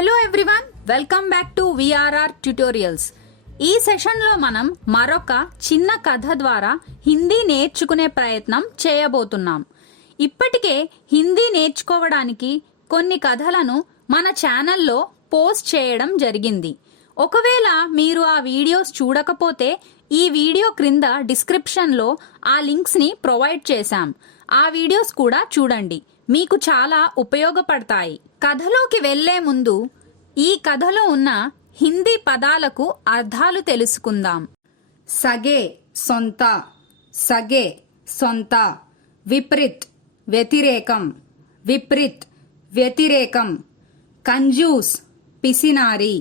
Hello everyone, welcome back to VRR tutorials. ఈ సెషన్లో మనం మరొక చిన్న కథ ద్వారా హిందీ నేర్చుకునే ప్రయత్నం చేయబోతున్నాం. ఇప్పటికే హిందీ నేర్చుకోవడానికి కొన్ని కథలను మన ఛానల్లో పోస్ట్ చేయడం జరిగింది. ఒకవేళ మీరు ఆ వీడియోస్ చూడకపోతే ఈ వీడియో క్రింద డిస్క్రిప్షన్లో ఆ లింక్స్ని ప్రొవైడ్ చేశాం. ఆ వీడియోస్ కూడా చూడండి, మీకు చాలా ఉపయోగపడతాయి. కథలోకి వెళ్లే ముందు ఈ కథలో ఉన్న హిందీ పదాలకు అర్థాలు తెలుసుకుందాం. సగే సొంత, సగే సొంత. విపరీత్ వ్యతిరేకం, విపరీత్ వ్యతిరేకం. కంజూస్ పిసినారి,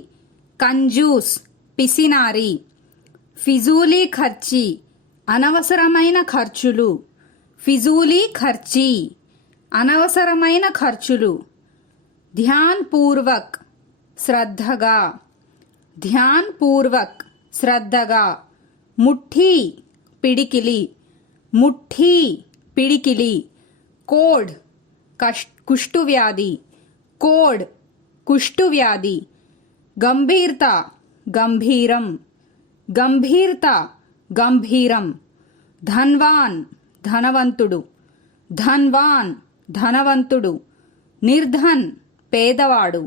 కంజూస్ పిసినారి. ఫిజూలీ ఖర్చీ అనవసరమైన ఖర్చులు, ఫిజూలీ ఖర్చీ అనవసరమైన ఖర్చులు. ధ్యాన్ పూర్వక్ శ్రద్ధగా, ధ్యాన్ పూర్వక్ శ్రద్ధగా. ముఠ్ఠీ పిడికిలి, ముఠ్ఠీ పిడికిలి. Code కుష్ఠువ్యాధి, code కుష్ఠువ్యాధి. గంభీరత గంభీరం, గంభీరత గంభీరం. ధన్వాన్ ధనవంతుడు, ధన్వాన్ ధనవంతుడు. నిర్ధన్ పేదవాడు,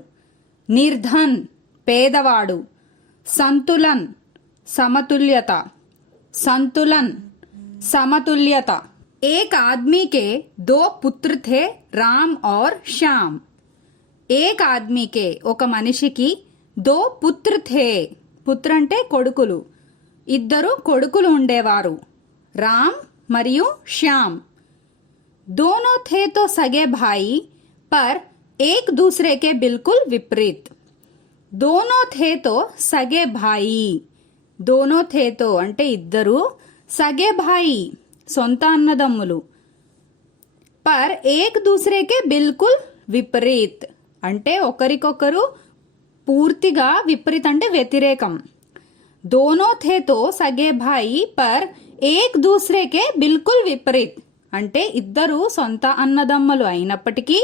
నిర్ధన్ పేదవాడు. సంతులన్ సమతుల్యత, సంతులన్ సమతుల్యత. एक आदमी के दो पुत्र थे, राम और श्याम. एक आदमी के ఒక మనిషికి దో పుత్ర థే, పుత్ర అంటే కొడుకులు, ఇద్దరు కొడుకులు ఉండేవారు, రామ్ మరియు శ్యామ్. दोनों थे तो सगे भाई, पर एक दूसरे के बिल्कुल विपरीत. दोनों थे तो सगे भाई, दोनों थे तो అంటే ఇద్దరు, సగే భాయి సొంత అన్నదమ్ములు. పర్ ఏక్ దూసరేకే బిల్కుల్ విపరీత్ అంటే ఒకరికొకరు పూర్తిగా విపరీత్ అంటే వ్యతిరేకం. దోనో థే తో సగే భాయి పర్ ఏక్ దూసరేకే బిల్కుల్ విపరీత్ అంటే ఇద్దరు సొంత అన్నదమ్ములు అయినప్పటికీ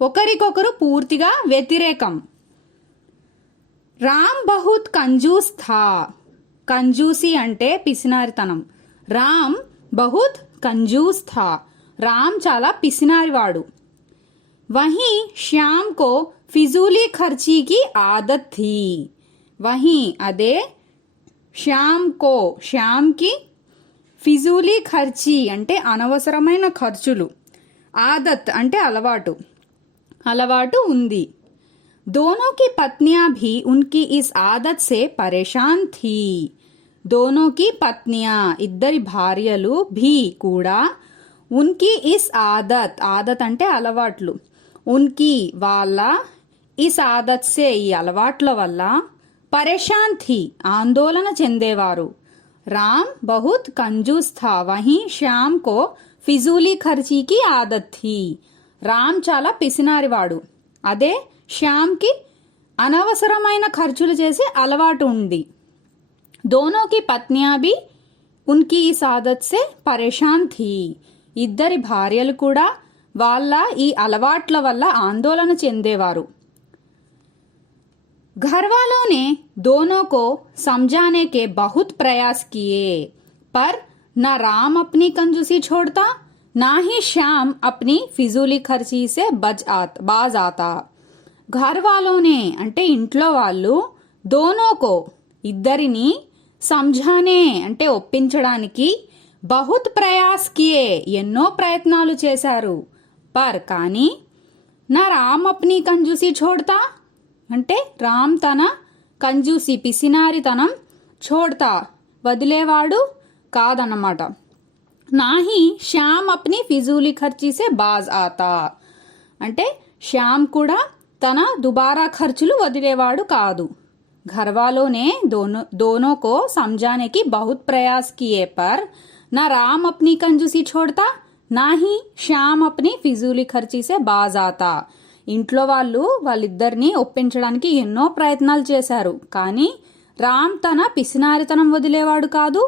ఒకరికొకరు పూర్తిగా వ్యతిరేకం. రామ్ బహుత్ కంజూస్ థా, కంజూసి అంటే పిసినారితనం. రామ్ బహుత్ కంజూస్ థా, రామ్ చాలా పిసినారివాడు. వహీ శ్యామ్ కో ఫిజూలీ ఖర్చీకి ఆదత్ థీ, వహీ అదే శ్యామ్ కో శ్యామ్కి ఫిజూలీ ఖర్చీ అంటే అనవసరమైన ఖర్చులు, ఆదత్ అంటే అలవాటు, అలవాటు ఉంది. दोनों की पत्नियां भी उनकी इस आदत से परेशान थी. दोनों की पत्नियां ఇద్దరి భార్యలు भी కూడా ఉన్కి ఇస్ ఆదత్, ఆదత్ అంటే అలవాట్లు, ఉన్కి వాళ్ళ, ఇస్ ఆదత్ సే ఈ అలవాట్ల వల్ల, పరేషాన్ థీ ఆందోళన చెందేవారు. రామ్ బహుత్ కంజూస్ థా, వహీ శ్యామ్ కో ఫిజూలీ ఖర్చీకి ఆదత్ థీ. రామ్ చాలా పిసినారివాడు, అదే శ్యామ్కి అనవసరమైన ఖర్చులు చేసే అలవాటు ఉంది. దోనోకి పత్నియా భీ ఉన్కి ఈ ఆదత్ సే పరేషాన్ థీ, ఇద్దరి భార్యలు కూడా వాళ్ళ ఈ అలవాట్ల వల్ల ఆందోళన చెందేవారు. घर वालों ने दोनों को समझाने के बहुत प्रयास किए, पर न राम अपनी कंजूसी छोड़ता, ना ही श्याम अपनी फिजूली खर्ची से बाज आता. घर वालों ने అంటే ఇంట్లో వాళ్ళు, దోనో కో ఇద్దరిని, సంఝానే అంటే ఒప్పించడానికి, బహుత్ ప్రయాస్ కియే ఎన్నో ప్రయత్నాలు చేశారు, పర్ కానీ, నా రామ్ అప్నీ కంజూసి ఛోడ్తా అంటే రామ్ తన కంజూసి పిసినారితనం, ఛోడ్తా వదిలేవాడు కాదన్నమాట. నాహి శ్యామ్ అప్ని ఫిజూలీ ఖర్చీసే బాజ్ ఆతా అంటే శ్యామ్ కూడా తన దుబారా ఖర్చులు వదిలేవాడు కాదు. ఘర్వాలోనే दोनों को समझाने की बहुत प्रयास किए, पर ना राम अपनी कंजूसी छोड़ता, ना ही श्याम अपनी फिजूली खर्ची से बाज आता. ఇంట్లో వాళ్ళు వాళ్ళిద్దరిని ఒప్పించడానికి ఎన్నో ప్రయత్నాలు చేశారు, కానీ రామ్ తన పిసినారితనం వదిలేవాడు కాదు,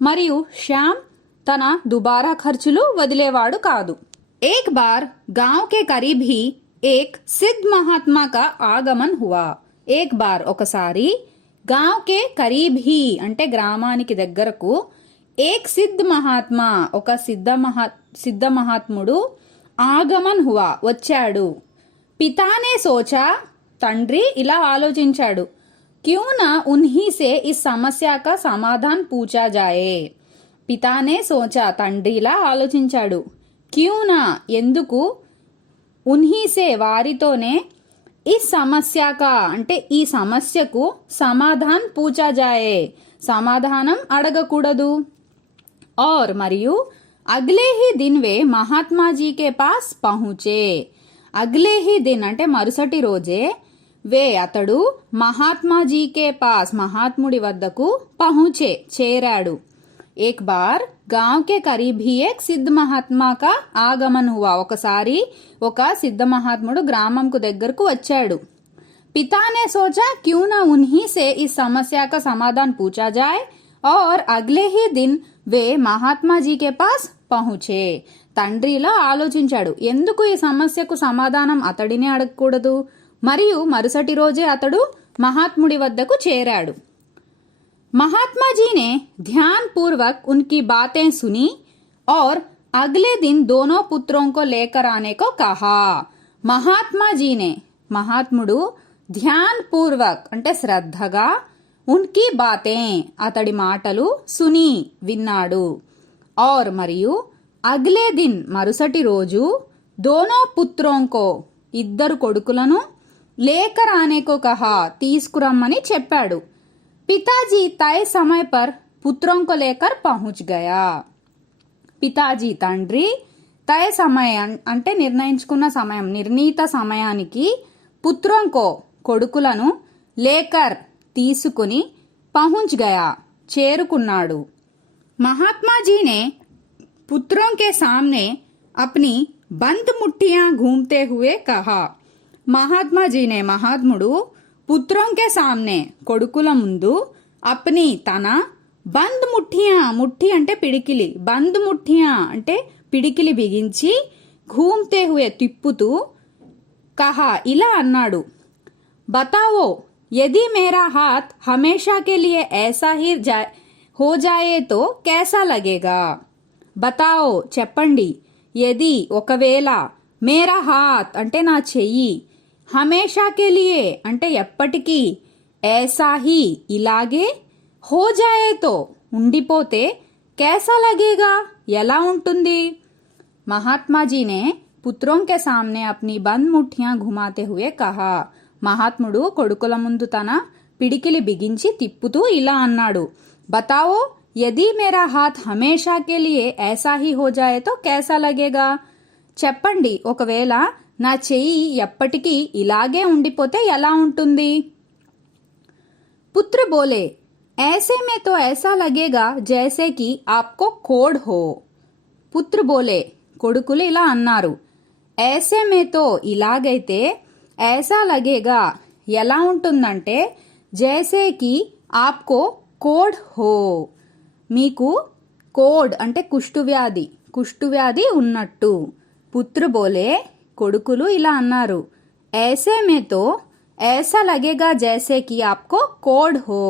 మరియు శ్యామ్ తన దుబారా ఖర్చులు వదిలేవాడు కాదు. एक बार गांव के करीब ही एक सिद्ध महात्मा का आगमन हुआ. एक बार ఒకసారి गांव के करीब ही అంటే గ్రామానికి దగ్గరకు एक सिद्ध महात्मा ఒక సిద్ధ మహాత్ముడు ఆగమన్ హువా వచ్చాడు. పితానే సోచా తండ్రి ఇలా ఆలోచించాడు. क्यों ना उन्हीं से इस समस्या का समाधान पूछा जाए. పితానే సోచా తండ్రి ఇలా ఆలోచించాడు. క్యూ నా ఎందుకు ఉన్హీ సే వారితోనే ఈ సమస్యకా అంటే ఈ సమస్యకు సమాధాన్ పూచా జాయే సమాధానం అడగకూడదు. और మరియు అగ్లే హీ దిన్ వే మహాత్మాజీ కే పాస్ పహుంచే. అగ్లే హీ దిన్ అంటే మరుసటి రోజే వే అతడు మహాత్మాజీ కే పాస్ మహాత్ముడి వద్దకు పహుంచే చేరాడు. एक बार गांव के करीब ही एक सिद्ध महात्मा का आगमन हुआ. ఒకసారి ఒక సిద్ధ మహాత్ముడు గ్రామంకు దగ్గరకు వచ్చాడు. पिता ने सोचा क्यों ना उन्हीं से इस समस्या का समाधान पूछा जाए और अगले ही दिन वे महात्मा जी के पास పహుంచే. తండ్రి ఇలా ఆలోచించాడు. ఎందుకు ఈ సమస్యకు సమాధానం అతడినే అడగకూడదు. మరియు మరుసటి రోజే అతడు మహాత్ముడి వద్దకు చేరాడు. महात्मा जी ने ध्यान पूर्वक उनकी बातें सुनी और अगले दिन दोनों पुत्रों को लेकर आने को कहा. महात्मा जी ने మహాత్ముడు ధ్యాన్ పూర్వక్ అంటే శ్రద్ధగా ఉన్కి బాతే అతడి మాటలు సుని విన్నాడు. और మరియు అగ్లే దిన్ మరుసటి రోజు దోనో పుత్రోంకో ఇద్దరు కొడుకులను లేకర్ ఆనేకో కహా తీసుకురమ్మని చెప్పాడు. पिताजी तय समय पर पुत्रों को लेकर पहुंच गया. పితాజీ తండ్రి తయ సమయం అంటే నిర్ణయించుకున్న సమయం నిర్ణీత సమయానికి పుత్రోంకో కొడుకులను లేకర్ తీసుకుని పహుంచ్ గయా చేరుకున్నాడు. महात्मा जी ने पुत्रों के सामने अपनी बंद मुट्ठियां घूमते हुए कहा. महात्मा जी ने మహాత్ముడు పుత్రోం కే సామ్నే కొడుకుల ముందు అప్ని తన బంద్ ముఠియా ముఠి అంటే పిడికిలి బంద్ ముఠియా అంటే పిడికిలి బిగించి ఘూమ్తే హుయే తిప్పుతూ కహా ఇలా అన్నాడు. బతావో యది మేరా హాత్ హమేషా కే లియే ఐసా హీ హో జాయే తో कैसा लगेगा. బతావో చెప్పండి. యది ఒకవేళ మేరా హాత్ అంటే నా చెయ్యి హమేషా కే లియే అంటే ఎప్పటికీ ऐसा ही ఇలాగే హో జాయే తో ఉండిపోతే कैसा लगेगा ఎలా ఉంటుంది. महात्मा जी ने पुत्रों के सामने अपनी बंद मुठ्ठियां घुमाते हुए कहा. మహాత్ముడు కొడుకుల ముందు తన పిడికిలి బిగించి తిప్పుతూ ఇలా అన్నాడు. बताओ यदि मेरा हाथ हमेशा के लिए ऐसा ही हो जाए तो कैसा लगेगा. చెప్పండి ఒకవేళ నా చెయ్యి ఎప్పటికీ ఇలాగే ఉండిపోతే ఎలా ఉంటుంది. पुत्र बोले ऐसे में तो ऐसा लगेगा जैसे कि आपको कोढ़ हो. పుత్ర బోలే కొడుకులు ఇలా అన్నారు. ऐसे में तो ఇలాగైతే ऐसा लगेगा ఎలా ఉంటుందంటే जैसे कि आपको कोढ़ हो మీకు కోడ్ అంటే కుష్ఠువ్యాధి ఉన్నట్టు. పుత్ర బోలే కొడుకులు ఇలా అన్నారు. ऐसे में तो ऐसा लगेगा जैसे कि आपको कोढ़ हो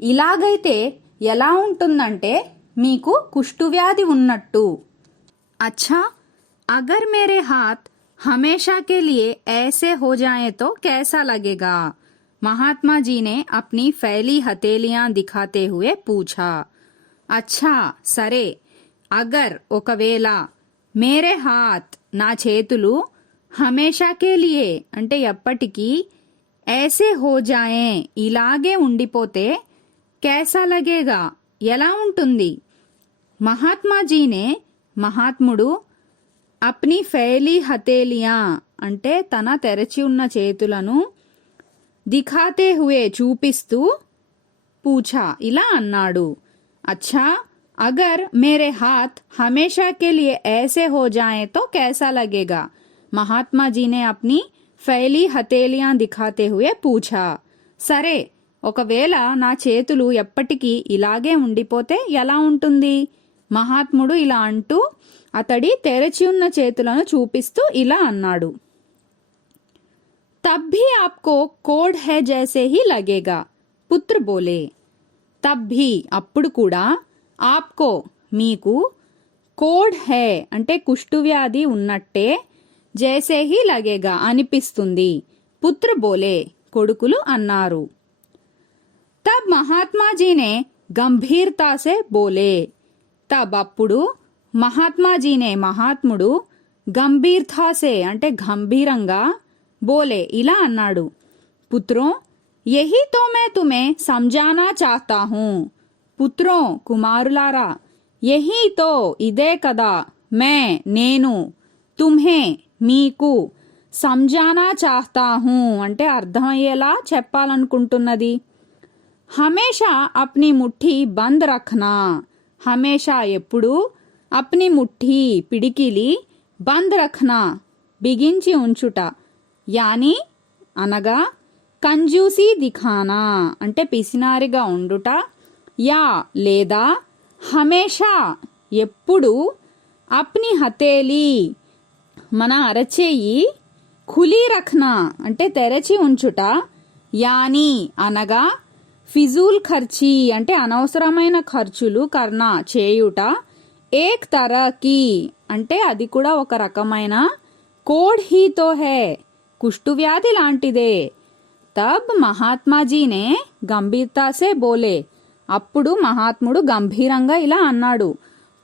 ఇలాగైతే ఎలా ఉంటుందంటే మీకు కుష్ఠువ్యాధి ఉన్నట్టు. अच्छा अगर मेरे हाथ हमेशा के लिए ऐसे हो जाए तो कैसा लगेगा. महात्मा जी ने अपनी फैली हथेलियां दिखाते हुए पूछा. अच्छा సరే అగర్ ఒకవేళ మేరే హాత్ నా చేతులు హమేషా కే లియే అంటే ఎప్పటికీ ऐसे हो जाए ఇలాగే ఉండిపోతే कैसा लगेगा ఎలా ఉంటుంది. महात्मा जी ने మహాత్ముడు అప్ని ఫైలీ హథేలియా అంటే తన తెరచి ఉన్న చేతులను దిఖాతే హుయే చూపిస్తూ పూఛా ఇలా అన్నాడు. अच्छा अगर मेरे हाथ हमेशा के लिए ऐसे हो जाएं तो कैसा लगेगा. महात्मा जी ने अपनी फैली हथेलियां दिखाते हुए पूछा. సరే ఒకవేళ నా చేతులు ఎప్పటికీ ఇలాగే ఉండిపోతే ఎలా ఉంటుంది. మహాత్ముడు ఇలా అంటూ అతడి తెరచి ఉన్న చేతులను చూపిస్తూ ఇలా అన్నాడు. तब भी आपको कोढ़ है जैसे ही लगेगा पुत्र बोले तब भी అప్పుడు కూడా आपको మీకు కోడ్ హై అంటే కుష్టు వ్యాధి ఉన్నట్టే జైసే హీ లగేగా అనిపిస్తుంది పుత్ర బోలే కొడుకులు అన్నారు తబ్ మహాత్మాజీనే గంభీరతా సే బోలే తబ్ అప్పుడు మహాత్మాజీనే మహాత్ముడు గంభీరతా సే అంటే గంభీరంగా బోలే ఇలా అన్నాడు పుత్రో यही तो मैं तुम्हें समझाना चाहता हूँ पुत्रों कुमारुलारा यही तो इदे कदा मैं नेनु तुम्हें मीकु समझाना चाहता हूँ అంటే అర్థమయ్యేలా చెప్పాలనుకుంటున్నది हमेशा अपनी मुट्ठी बंद रखना हमेशा ఎప్పుడు अपनी मुट्ठी పిడికిలి బంద్ రఖనా బిగించి ఉంచుట యాని అనగా కంజూసీ దిఖానా అంటే పిసినారిగా ఉండుట యా లేదా హమేషా ఎప్పుడు అప్ని హతేలి మన అరచేయి ఖులీ రఖనా అంటే తెరచి ఉంచుట యాని అనగా ఫిజూల్ ఖర్చీ అంటే అనవసరమైన ఖర్చులు కర్నా చేయుట ఏక్ తరకి అంటే అది కూడా ఒక రకమైన కోడ్ హీతో హే కుష్టు వ్యాధి లాంటిదే తబ్ మహాత్మాజీనే గంభీరతా సే బోలే అప్పుడు మహాత్ముడు గంభీరంగా ఇలా అన్నాడు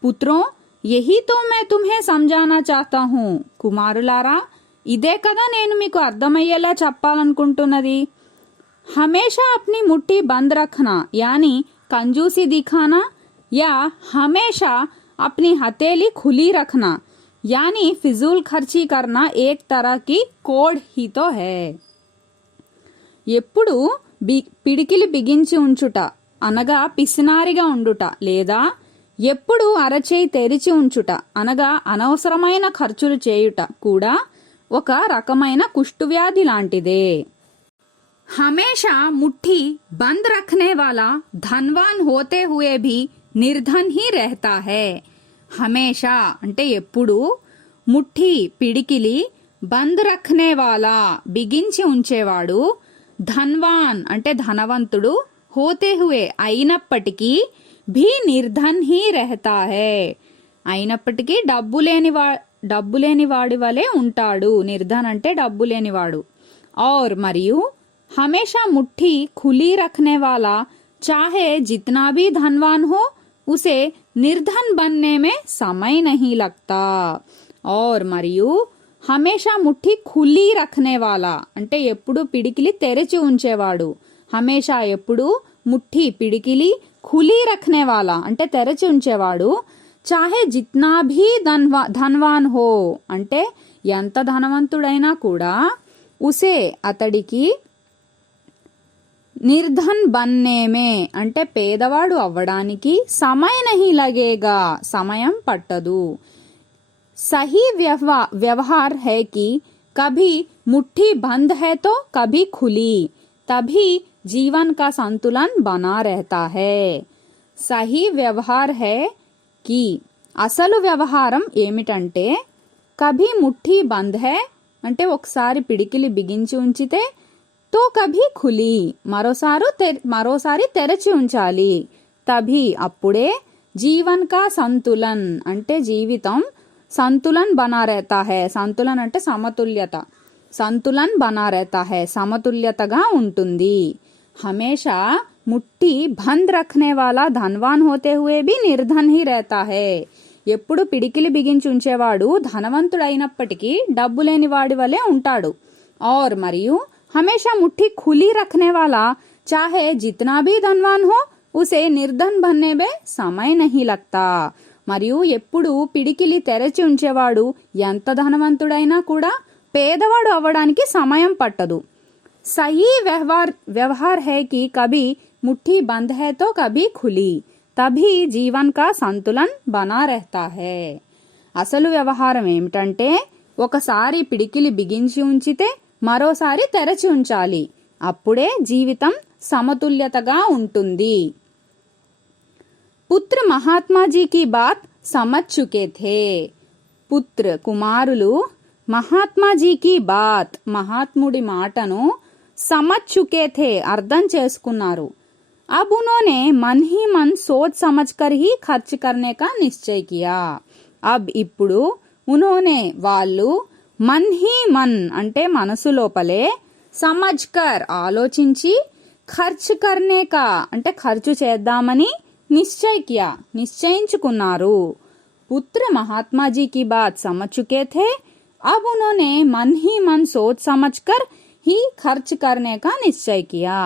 పుత్రో యహీ తో మే తుమ్హే సంజానా చాహతా హూ కుమారులారా ఇదే కదా నేను మీకు అర్థమయ్యేలా చెప్పాలనుకుంటున్నది హమేషా అప్ని ముట్టి బంద్ రఖనా యాని కంజూసి దిఖానా యా హమేషా అప్ని హతేలి ఖులీ రఖనా యాని ఫిజూల్ ఖర్చీ కర్నా ఏక్ తరహకి కోడ్ హీతో హై ఎప్పుడు పిడికిలి బిగించి ఉంచుట అనగా పిసినారిగా ఉండుట లేదా ఎప్పుడు అరచేయి తెరిచి ఉంచుట అనగా అనవసరమైన ఖర్చులు చేయుట కూడా ఒక రకమైన కుష్టువ్యాధి లాంటిదే హమేషా ముఠ్ఠీ బంద్ రఖనే వాలా ధన్వాన్ హోతే హుయే భీ నిర్ధన్ హీ రెహతా హై హమేషా అంటే ఎప్పుడు ముఠ్ఠీ పిడికిలి బంద్ రఖనే వాలా బిగించి ఉంచేవాడు ధన్వాన్ అంటే ధనవంతుడు హోతే హుయే అయినప్పటికీ భీ నిర్ధన్ హీ రెహతా హై అయినప్పటికీ డబ్బు లేని వాడి వలె ఉంటాడు నిర్ధన్ అంటే డబ్బు లేనివాడు और మరియు हमेशा मुट्ठी खुली रखने वाला चाहे जितना भी धनवान हो उसे निर्धन बनने में समय नहीं लगता और మరియు హమేషా ముఠ్ఠీ ఖుల్లీ రఖనే వాలా అంటే ఎప్పుడు పిడికిలి తెరిచి ఉంచేవాడు హమేషా ఎప్పుడు ముఠ్ఠీ పిడికిలి ఖులీ రఖనే వాలా అంటే తెరిచి ఉంచేవాడు చాహే జిత్నా భీ ధన్వాన్ హో అంటే ఎంత ధనవంతుడైనా కూడా ఉసే అతడికి నిర్ధన్ బన్నేమే అంటే పేదవాడు అవ్వడానికి సమయ నహీ లగేగా సమయం పట్టదు सही व्यवहार है कि कभी मुट्ठी बंद है तो कभी खुली तभी जीवन का संतुलन बना रहता है सही व्यवहार है कि అసలు వ్యవహారం ఏమిటంటే కభీ ముఠ్ఠీ బంద్ హై అంటే ఒకసారి పిడికిలి బిగించి ఉంచితే తో కభీ ఖులీ మరోసారి తెరచి ఉంచాలి తభీ అప్పుడే జీవన్ కా సంతులన్ అంటే జీవితం సంతులన్ బనా रहता है సంతులన్ అంటే సమతుల్యత సంతులన్ బనా रहता है సమతుల్యతగా ఉంటుంది హమేషా ముట్టి బంద్ రఖనే వాలా ధన్వాన్ హోతే హుయే భీ నిర్ధన్ హీ रहता है ఎప్పుడు పిడికిలి బిగించి ఉంచేవాడు ధనవంతుడైనప్పటికీ డబ్బు లేని వాడి వలె ఉంటాడు और మరియు हमेशा मुट्ठी खुली रखने वाला चाहे जितना भी धनवान हो उसे निर्धन बनने में समय नहीं लगता మరియు ఎప్పుడు పిడికిలి తెరచి ఉంచేవాడు ఎంత ధనవంతుడైనా కూడా పేదవాడు అవ్వడానికి సమయం పట్టదు సహీ వ్యవహార్ హై కి కభీ ముఠ్ఠీ బంద్ హై తో కభీ ఖులీ తభీ జీవన్ కా సంతులన్ బనా రహతా హై అసలు వ్యవహారం ఏమిటంటే ఒకసారి పిడికిలి బిగించి ఉంచితే మరోసారి తెరచి ఉంచాలి అప్పుడే జీవితం సమతుల్యతగా ఉంటుంది పుత్ర మహాత్మాజీ కి బాత్ సమజ్ చుకే థే పుత్ర కుమారులు మహాత్మాజీకి బాత్ మహాత్ముడి మాటను సమజ్ చుకే థే అర్థం చేసుకున్నారు. अब उन्होंने मन ही मन सोच समझकर ही खर्च करने का निश्चय किया. अब ఇప్పుడు उन्होंने వాళ్ళు మన్ హీ మన్ అంటే మనసు లోపలే, సమజ్కర్ ఆలోచించి, ఖర్చ్ కర్నే కా అంటే ఖర్చు చేద్దామని, నిశ్చయ్ కియా నిశ్చయించుకున్నారు. పుత్ర महात्मा की बात समझ चुके थे. अब उन्होंने मन ही मन सोच समझकर ही खर्च करने का निश्चय किया.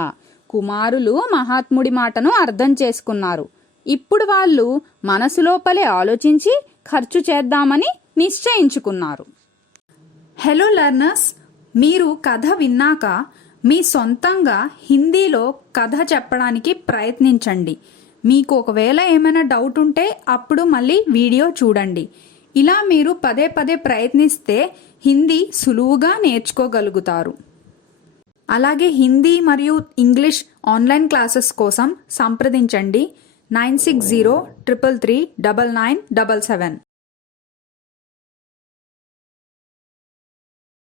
కుమారులు మహాత్ముడి మాటను అర్థం చేసుకున్నారు. ఇప్పుడు వాళ్ళు మనసు లోపలే ఆలోచించి ఖర్చు చేద్దామని నిశ్చయించుకున్నారు. హలో లర్నర్స్, మీరు కథ విన్నాక మీ సొంతంగా హిందీలో కథ చెప్పడానికి ప్రయత్నించండి. మీకు ఒకవేళ ఏమైనా డౌట్ ఉంటే అప్పుడు మళ్ళీ వీడియో చూడండి. ఇలా మీరు పదే పదే ప్రయత్నిస్తే హిందీ సులువుగా నేర్చుకోగలుగుతారు. అలాగే హిందీ మరియు ఇంగ్లీష్ ఆన్లైన్ క్లాసెస్ కోసం సంప్రదించండి 9603339977.